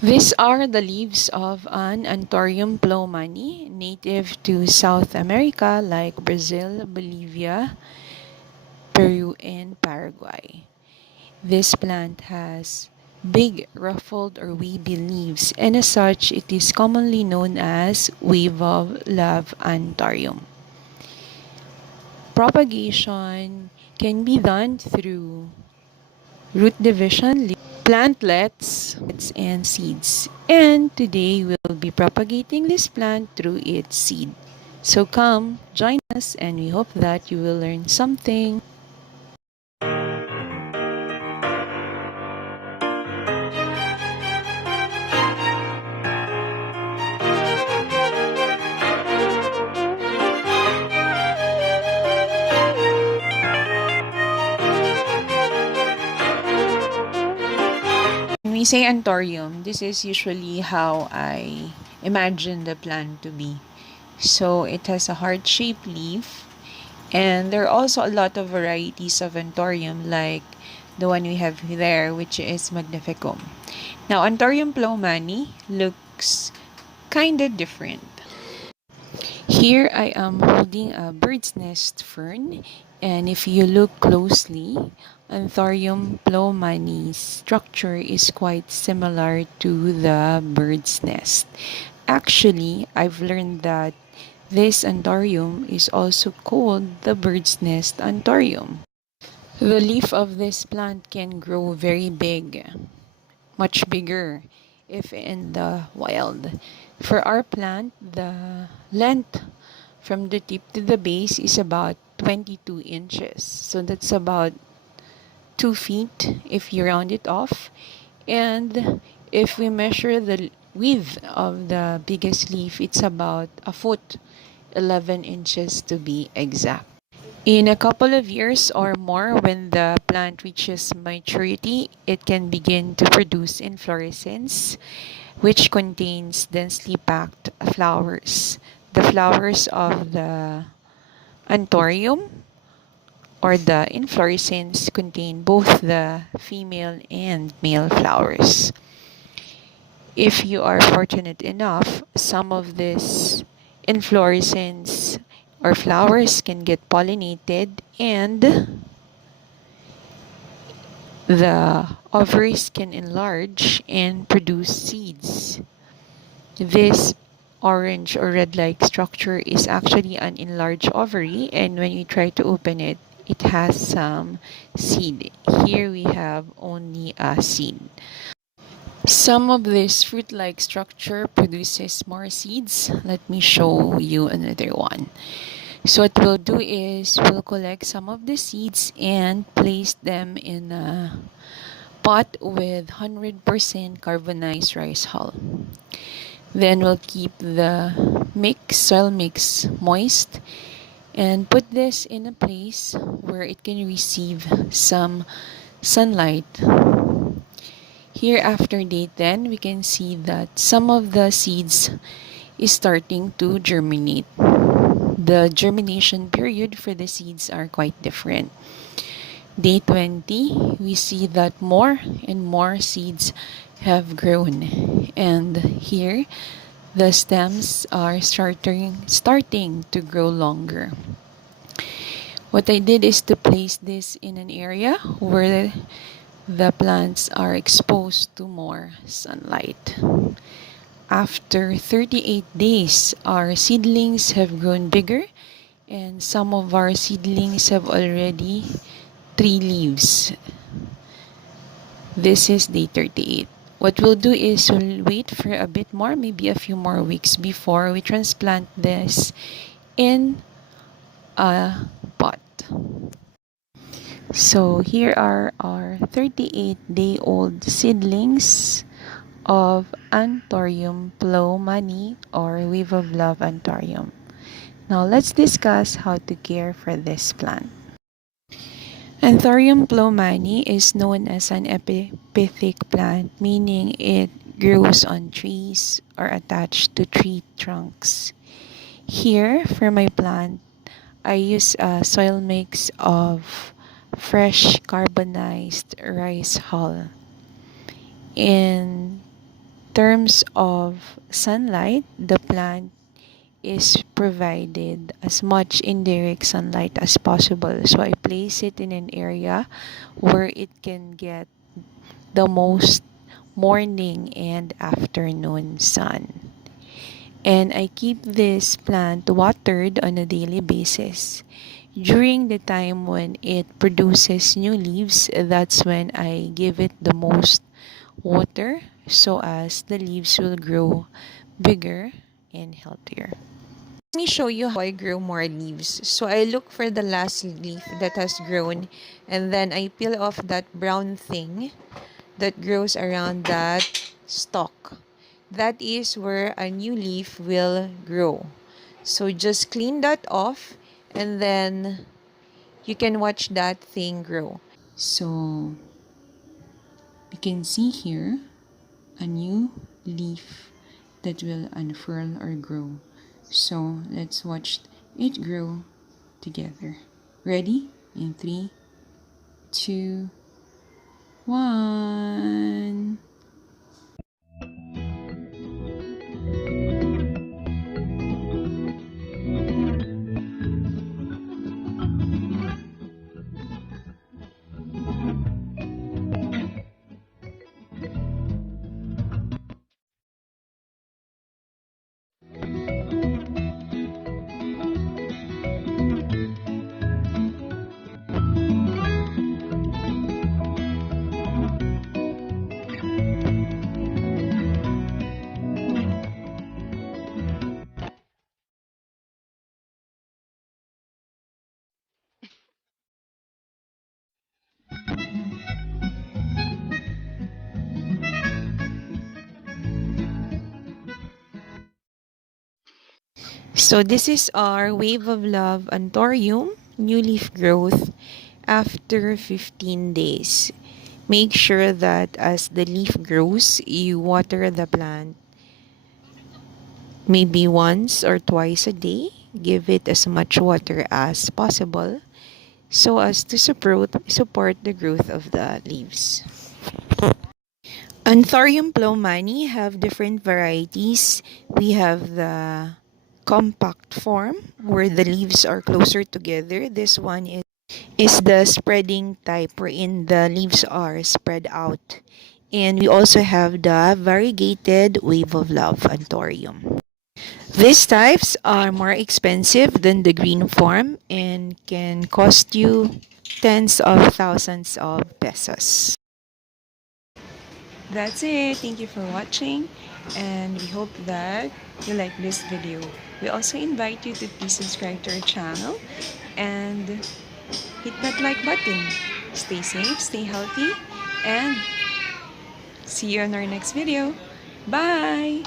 These are the leaves of an Anthurium Plowmanii, native to South America like Brazil, Bolivia, Peru, and Paraguay. This plant has big ruffled or wavy leaves, and as such it is commonly known as wave of love Anthurium. Propagation can be done through root division, plantlets, and seeds. And today we'll be propagating this plant through its seed. So come, join us, and we hope that you will learn something. When we say Anthurium, this is usually how I imagine the plant to be. So it has a heart-shaped leaf, and there are also a lot of varieties of Anthurium like the one we have there, which is Magnificum. Now, Anthurium Plowmanii looks kinda different. Here I am holding a bird's nest fern, and if you look closely, Anthurium Plowmanii's structure is quite similar to the bird's nest. Actually, I've learned that this Anthurium is also called the bird's nest Anthurium. The leaf of this plant can grow very big, much bigger if in the wild. For our plant, the length from the tip to the base is about 22 inches. So that's about 2 feet if you round it off. And if we measure the width of the biggest leaf, it's about a foot, 11 inches to be exact. In a couple of years or more, when the plant reaches maturity, it can begin to produce inflorescence, which contains densely packed flowers. The flowers of the anthurium or the inflorescence contain both the female and male flowers. If you are fortunate enough, some of this inflorescence or flowers can get pollinated, and the ovaries can enlarge and produce seeds. This orange or red-like structure is actually an enlarged ovary, and when you try to open it, it has some seed. Here we have only a seed. Some of this fruit-like structure produces more seeds. Let me show you another one. So what we'll do is we'll collect some of the seeds and place them in a pot with 100% carbonized rice hull. Then we'll keep the soil mix moist and put this in a place where it can receive some sunlight. Here after day 10, we can see that some of the seeds is starting to germinate. The germination period for the seeds are quite different. Day 20, we see that more and more seeds have grown. And here, the stems are starting to grow longer. What I did is to place this in an area where the plants are exposed to more sunlight. After 38 days, our seedlings have grown bigger, and some of our seedlings have already 3 leaves. This is day 38. What we'll do is we'll wait for a bit more, maybe a few more weeks before we transplant this in a pot. So here are our 38-day-old seedlings of Anthurium Plowmanii or Wave of Love Anthurium. Now let's discuss how to care for this plant. Anthurium Plowmanii is known as an epiphytic plant, meaning it grows on trees or attached to tree trunks. Here, for my plant, I use a soil mix of fresh carbonized rice hull. And terms of sunlight, the plant is provided as much indirect sunlight as possible. So I place it in an area where it can get the most morning and afternoon sun. And I keep this plant watered on a daily basis. During the time when it produces new leaves, that's when I give it the most water so as the leaves will grow bigger and healthier. Let me show you how I grow more leaves. So I look for the last leaf that has grown, and then I peel off that brown thing that grows around that stalk. That is where a new leaf will grow. So just clean that off, and then you can watch that thing grow. So you can see here a new leaf that will unfurl or grow. So let's watch it grow together. Ready? In 3, 2, 1. So this is our Wave of Love Anthurium new leaf growth after 15 days. Make sure that as the leaf grows, you water the plant maybe once or twice a day. Give it as much water as possible so as to support the growth of the leaves. Anthurium Plowmanii have different varieties. We have the compact form where the leaves are closer together. This one is the spreading type wherein the leaves are spread out. And we also have the variegated wave of love Anthurium. These types are more expensive than the green form and can cost you tens of thousands of pesos. That's it. Thank you for watching, and we hope that you like this video. We also invite you to please subscribe to our channel and hit that like button. Stay safe, stay healthy, and see you on our next video. Bye!